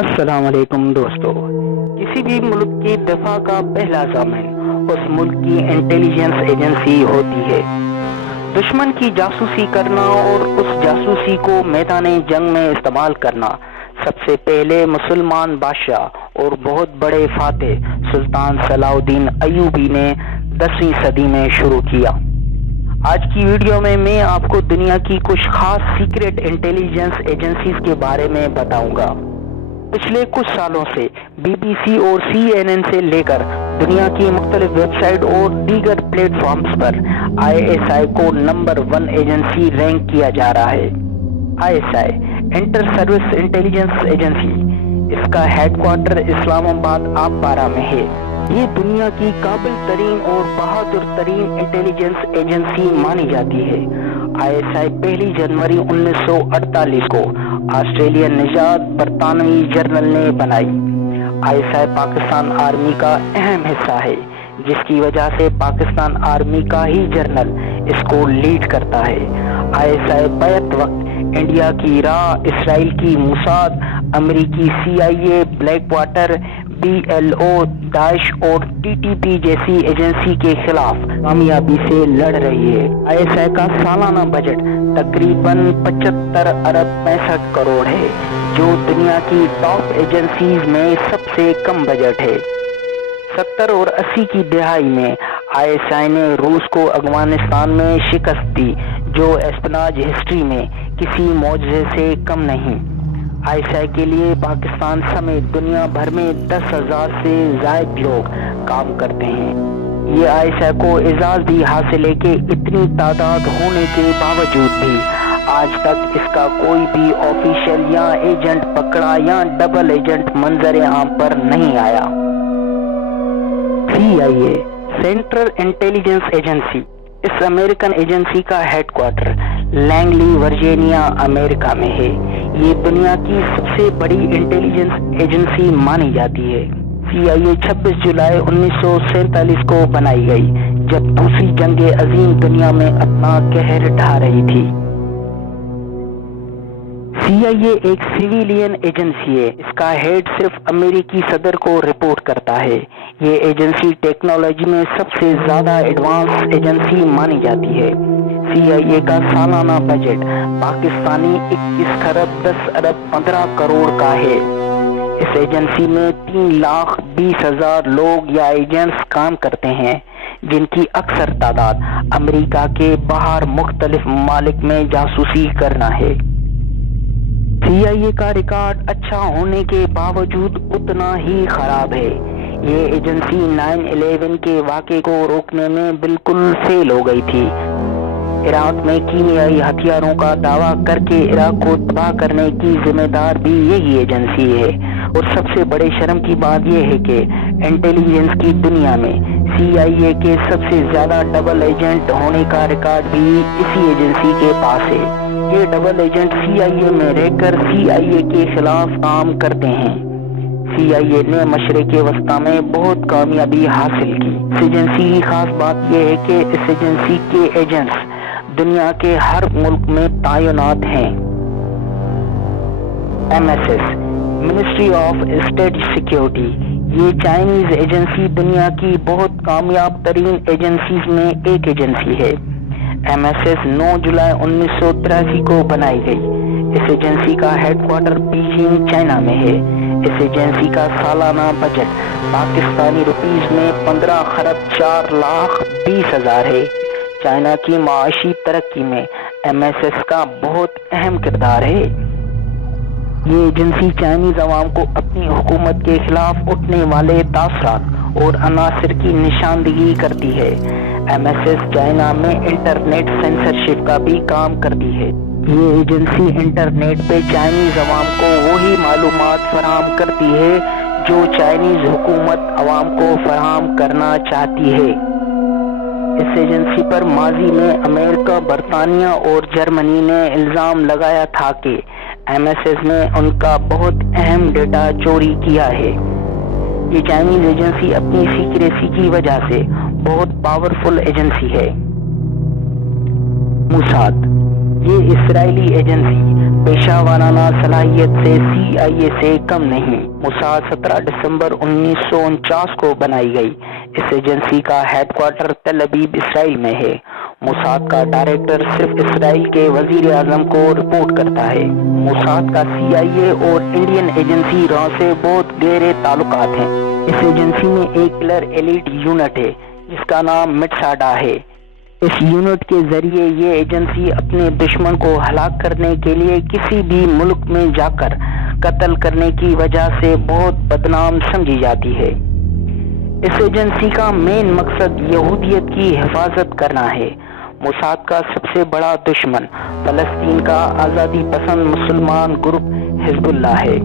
السلام علیکم دوستو۔ کسی بھی ملک کی دفاع کا پہلا ضامن اس ملک کی انٹیلیجنس ایجنسی ہوتی ہے۔ دشمن کی جاسوسی کرنا اور اس جاسوسی کو میدان جنگ میں استعمال کرنا سب سے پہلے مسلمان بادشاہ اور بہت بڑے فاتح سلطان صلاح الدین ایوبی نے 10ویں صدی میں شروع کیا۔ آج کی ویڈیو میں آپ کو دنیا کی کچھ خاص سیکریٹ انٹیلیجنس ایجنسیز کے بارے میں بتاؤں گا۔ پچھلے کچھ سالوں سے بی بی سی اور سی این این سے لے کر دنیا کی مختلف ویب سائٹ اور دیگر پلیٹ فارمز پر آئی ایس آئی کو نمبر 1 ایجنسی رینک کیا جا رہا ہے۔ I S I inter service intelligence agency, اس کا ہیڈ کوارٹر اسلام آباد آپ پارہ میں ہے۔ یہ دنیا کی قابل ترین اور بہادر ترین انٹیلیجنس ایجنسی مانی جاتی ہے۔ آئی ایس آئی 1 جنوری 1948 کو آسٹریلین نژاد برطانوی جرنل نے بنائی۔ آئی ایس آئی پاکستان آرمی کا اہم حصہ ہے، جس کی وجہ سے پاکستان آرمی کا ہی جرنل اس کو لیڈ کرتا ہے۔ آئی ایس آئی بیک وقت انڈیا کی را، اسرائیل کی موساد، امریکی C I A, Blackwater, B L O, Daesh اور ٹی ٹی پی جیسی ایجنسی کے خلاف کامیابی سے لڑ رہی ہے۔ آئی ایس آئی کا سالانہ بجٹ تقریباً 75 ارب 65 کروڑ ہے، جو دنیا کی ٹاپ ایجنسیز میں سب سے کم بجٹ ہے۔ 70 اور 80 کی دہائی میں آئی ایس آئی نے روس کو افغانستان میں شکست دی، جو اسپناج ہسٹری میں کسی معجزے سے کم نہیں۔ آئی ایس آئی کے لیے پاکستان سمیت دنیا بھر میں 10,000 سے زائد لوگ کام کرتے ہیں۔ یہ آئی ایس آئی کو اعزاز بھی حاصل ہے کہ اتنی تعداد ہونے کے باوجود بھی آج تک اس کا کوئی بھی آفیشل یا ایجنٹ پکڑا یا ڈبل ایجنٹ منظر عام پر نہیں آیا۔ C I A central intelligence agency, اس امریکن ایجنسی کا ہیڈ کوارٹر لینگلی ورجینیا امریکہ میں ہے۔ یہ دنیا کی سب سے بڑی انٹیلیجنس ایجنسی مانی جاتی ہے۔ سی آئی اے 26 جولائی 1947 کو بنائی گئی، جب دوسری جنگ عظیم دنیا میں اپنا قہر ڈھا رہی تھی۔ سی آئی اے ایک سویلین ایجنسی ہے، اس کا ہیڈ صرف امریکی صدر کو رپورٹ کرتا ہے۔ یہ ایجنسی ٹیکنالوجی میں سب سے زیادہ ایڈوانس ایجنسی مانی جاتی ہے۔ سی آئی اے کا سالانہ بجٹ پاکستانی 21 خرب 10 ارب 15 کروڑ کا ہے۔ اس ایجنسی میں 3,20,000 لوگ یا ایجنٹس کام کرتے ہیں، جن کی اکثر تعداد امریکہ کے باہر مختلف ممالک میں جاسوسی کرنا ہے۔ سی آئی اے کا ریکارڈ اچھا ہونے کے باوجود اتنا ہی خراب ہے۔ یہ ایجنسی 9/11 کے واقعے کو روکنے میں بالکل فیل ہو گئی تھی۔ عراق میں کیمیائی ہتھیاروں کا دعویٰ کر کے عراق کو تباہ کرنے کی ذمہ دار بھی یہی ایجنسی ہے۔ اور سب سے بڑے شرم کی بات یہ ہے کہ انٹیلیجنس کی دنیا میں سی آئی اے کے سب سے زیادہ ڈبل ایجنٹ ہونے کا ریکارڈ بھی اسی ایجنسی کے پاس ہے۔ یہ ڈبل ایجنٹ سی آئی اے میں رہ کر سی آئی اے کے خلاف کام کرتے ہیں۔ سی آئی اے نے مشرق وسطیٰ میں بہت کامیابی حاصل کی۔ اس ایجنسی کی خاص بات یہ ہے کہ اس ایجنسی کے ایجنٹس دنیا کے ہر ملک میں تعینات ہیں۔ M S S ministry of state security, یہ چائنیز ایجنسی دنیا کی بہت کامیاب ترین ایجنسیز میں ایک ایجنسی ہے۔ ایم ایس ایس 9 جولائی 1983 کو بنائی گئی۔ اس ایجنسی کا ہیڈ کوارٹر بیجنگ چائنا میں ہے۔ اس ایجنسی کا سالانہ بجٹ پاکستانی روپیز میں 15 خرب 4,20,000 ہے۔ چائنا کی معاشی ترقی میں ایم ایس ایس کا بہت اہم کردار ہے۔ یہ ایجنسی چائنیز عوام کو اپنی حکومت کے خلاف اٹھنے والے تاثرات اور عناصر کی نشاندہی کرتی ہے۔ ایم ایس ایس چائنا میں انٹرنیٹ سینسرشپ کا بھی کام کرتی ہے۔ یہ ایجنسی انٹرنیٹ پہ چائنیز عوام کو وہی معلومات فراہم کرتی ہے جو چائنیز حکومت عوام کو فراہم کرنا چاہتی ہے۔ اس ایجنسی پر ماضی میں امریکہ، برطانیہ اور جرمنی نے الزام لگایا تھا کہ ایم ایس ایس نے ان کا بہت اہم ڈیٹا چوری کیا ہے۔ یہ چائنیز ایجنسی اپنی سیکریسی کی وجہ سے بہت پاورفل ایجنسی ہے۔ موساد، یہ اسرائیلی ایجنسی پیشہ وارانہ صلاحیت سے CIA سے کم نہیں۔ موساد 17 دسمبر 1949 کو بنائی گئی۔ اس ایجنسی کا ہیڈ کوارٹر تل ابیب اسرائیل میں ہے۔ موساد کا ڈائریکٹر صرف اسرائیل کے وزیر اعظم کو رپورٹ کرتا ہے۔ موساد کا CIA اور انڈین ایجنسی را سے بہت گہرے تعلقات ہیں۔ اس ایجنسی میں ایک کلر ایلیٹ یونٹ ہے جس کا نام مٹساڈا ہے۔ اس یونٹ کے ذریعے یہ ایجنسی اپنے دشمن کو ہلاک کرنے کے لیے کسی بھی ملک میں جا کر قتل کرنے کی وجہ سے بہت بدنام سمجھی جاتی ہے۔ اس ایجنسی کا مین مقصد یہودیت کی حفاظت کرنا ہے۔ موساد کا سب سے بڑا دشمن فلسطین کا آزادی پسند مسلمان گروپ حزب اللہ ہے۔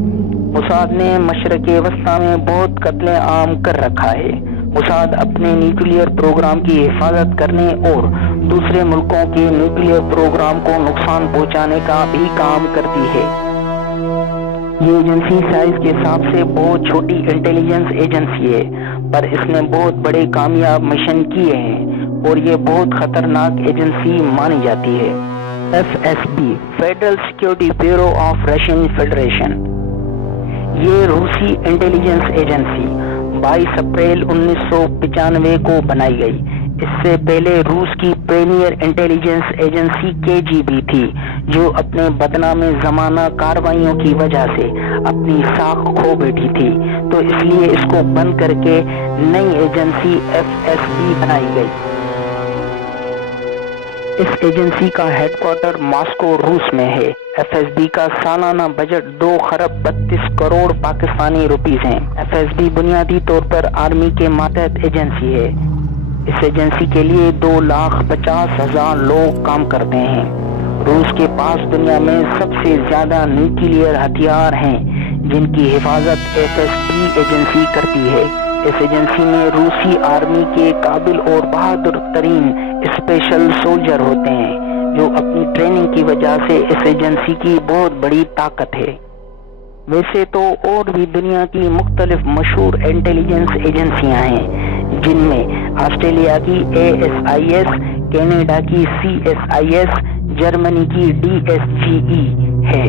موساد نے مشرق وسطیٰ میں بہت قتل عام کر رکھا ہے۔ موساد اپنے نیوکلیئر پروگرام کی حفاظت کرنے اور دوسرے ملکوں کے نیوکلیئر پروگرام کو نقصان پہنچانے کا بھی کام کرتی ہے۔ یہ ایجنسی سائز کے حساب سے بہت چھوٹی انٹیلیجنس ایجنسی ہے، پر اس نے بہت بڑے کامیاب مشن کیے ہیں اور یہ بہت خطرناک ایجنسی مانی جاتی ہے۔ FSB federal security bureau of Russian federation, یہ روسی انٹیلیجنس ایجنسی 22 اپریل 1995 کو بنائی گئی۔ اس سے پہلے روس کی پریمیئر انٹیلیجنس ایجنسی KGB تھی، جو اپنے بدنام زمانہ کارروائیوں کی وجہ سے اپنی ساکھ کھو بیٹھی تھی، تو اس لیے اس کو بند کر کے نئی ایجنسی FSB بنائی گئی۔ اس ایجنسی کا ہیڈ کوارٹر ماسکو روس میں ہے۔ FSB کا سالانہ بجٹ 2 خرب 32 کروڑ پاکستانی روپیز ہیں۔ FSB بنیادی طور پر آرمی کے ماتحت ایجنسی ہے۔ اس ایجنسی کے لیے 2,50,000 لوگ کام کرتے ہیں۔ روس کے پاس دنیا میں سب سے زیادہ نیوکلیئر ہتھیار ہیں جن کی حفاظت FSB ایجنسی کرتی ہے۔ اس ایجنسی میں روسی آرمی کے قابل اور بہادر ترین اسپیشل سولجر ہوتے ہیں، جو اپنی ٹریننگ کی وجہ سے اس ایجنسی کی بہت بڑی طاقت ہے۔ ویسے تو اور بھی دنیا کی مختلف مشہور انٹیلیجنس ایجنسیاں ہیں، جن میں آسٹریلیا کی ASIS، کینیڈا کی CSIS، جرمنی کی DSGE ہے،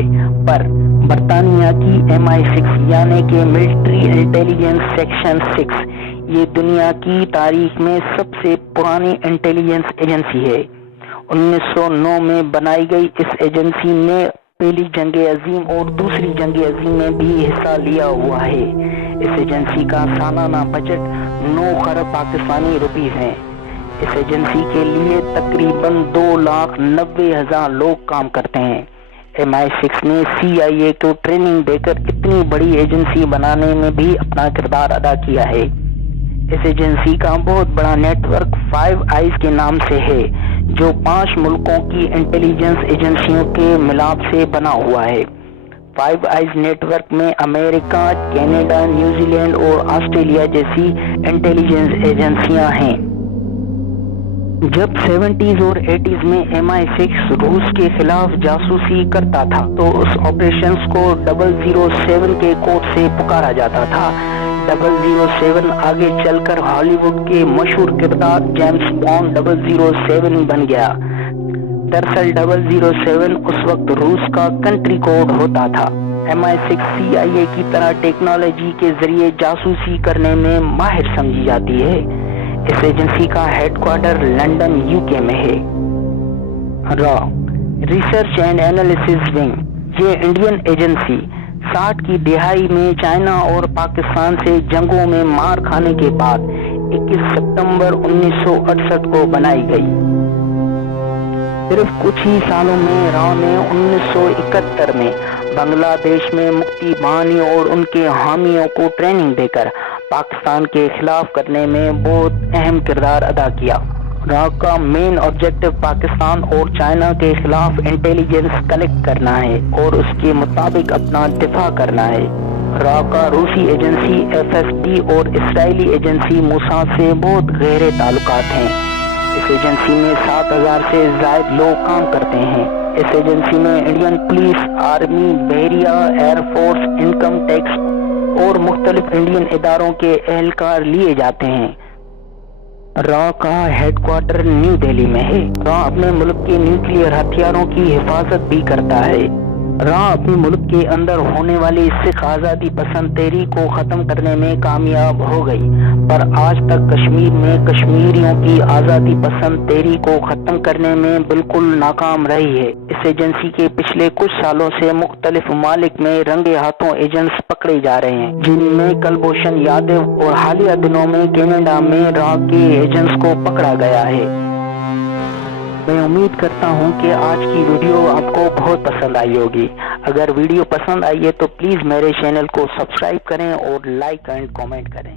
پر برطانیہ کی MI6 یعنی کہ ملٹری انٹیلیجنس سیکشن 6 یہ دنیا کی تاریخ میں سب سے پرانی انٹیلیجنس ایجنسی ہے۔ 1909 میں بنائی گئی اس ایجنسی نے پہلی جنگ عظیم اور دوسری جنگ عظیم میں بھی حصہ لیا ہوا ہے۔ اس ایجنسی کا سالانہ بجٹ 9 خرب پاکستانی روپیز ہیں۔ اس ایجنسی کے لیے تقریباً 2,90,000 لوگ کام کرتے ہیں۔ MI6 نے CIA کو ٹریننگ دے کر اتنی بڑی ایجنسی بنانے میں بھی اپنا کردار ادا کیا ہے۔ اس ایجنسی کا بہت بڑا نیٹ ورک 5 آئیز کے نام سے ہے، جو 5 ملکوں کی انٹیلیجنس ایجنسیوں کے ملاپ سے بنا ہوا ہے۔ 5 آئیز نیٹ ورک میں امریکہ، کینیڈا، نیوزی لینڈ اور آسٹریلیا جیسی انٹیلیجنس ایجنسیاں ہیں۔ جب 70s اور 80s میں MI6 روس کے خلاف جاسوسی کرتا تھا تو اس آپریشنز کو 007 کے کوڈ سے پکارا جاتا تھا۔ 007 آگے چل کر ہالی ووڈ کے مشہور کردار جیمز بانڈ 007 بن گیا۔ دراصل 007 اس وقت روس کا کنٹری کوڈ ہوتا تھا۔ MI6 CIA کی طرح ٹیکنالوجی کے ذریعے جاسوسی کرنے میں ماہر سمجھی جاتی ہے۔ اس ایجنسی کا ہیڈ کوارٹر لندن UK میں ہے۔ را ریسرچ اینڈ انالیسس ونگ، یہ انڈین ایجنسی 60 کی دہائی میں چائنا اور پاکستان سے جنگوں میں مار کھانے کے بعد 21 ستمبر 1968 کو بنائی گئی۔ صرف کچھ ہی سالوں میں را نے 1971 میں بنگلہ دیش میں مکتی بہانیوں اور ان کے حامیوں کو ٹریننگ دے کر پاکستان کے خلاف کرنے میں بہت اہم کردار ادا کیا۔ را کا مین آبجیکٹو پاکستان اور چائنا کے خلاف انٹیلیجنس کلیکٹ کرنا ہے اور اس کے مطابق اپنا دفاع کرنا ہے۔ را کا روسی ایجنسی FSB اور اسرائیلی ایجنسی موساد سے بہت گہرے تعلقات ہیں۔ اس ایجنسی میں 7,000 سے زائد لوگ کام کرتے ہیں۔ اس ایجنسی میں انڈین پولیس، آرمی، بحریہ، ایئر فورس، انکم ٹیکس اور مختلف انڈین اداروں کے اہلکار لیے جاتے ہیں۔ را کا ہیڈ کوارٹر نیو دہلی میں ہے۔ را اپنے ملک کے نیوکلیئر ہتھیاروں کی حفاظت بھی کرتا ہے۔ راہ اپنے ملک کے اندر ہونے والی سکھ آزادی پسند تحریک کو ختم کرنے میں کامیاب ہو گئی، پر آج تک کشمیر میں کشمیریوں کی آزادی پسند تحریک کو ختم کرنے میں بالکل ناکام رہی ہے۔ اس ایجنسی کے پچھلے کچھ سالوں سے مختلف ممالک میں رنگے ہاتھوں ایجنٹس پکڑے جا رہے ہیں، جن میں کلبھوشن یادو اور حالیہ دنوں میں کینیڈا میں راہ کے ایجنٹس کو پکڑا گیا ہے۔ میں امید کرتا ہوں کہ آج کی ویڈیو آپ کو بہت پسند آئی ہوگی۔ اگر ویڈیو پسند آئی ہے تو پلیز میرے چینل کو سبسکرائب کریں اور لائک اینڈ کامنٹ کریں۔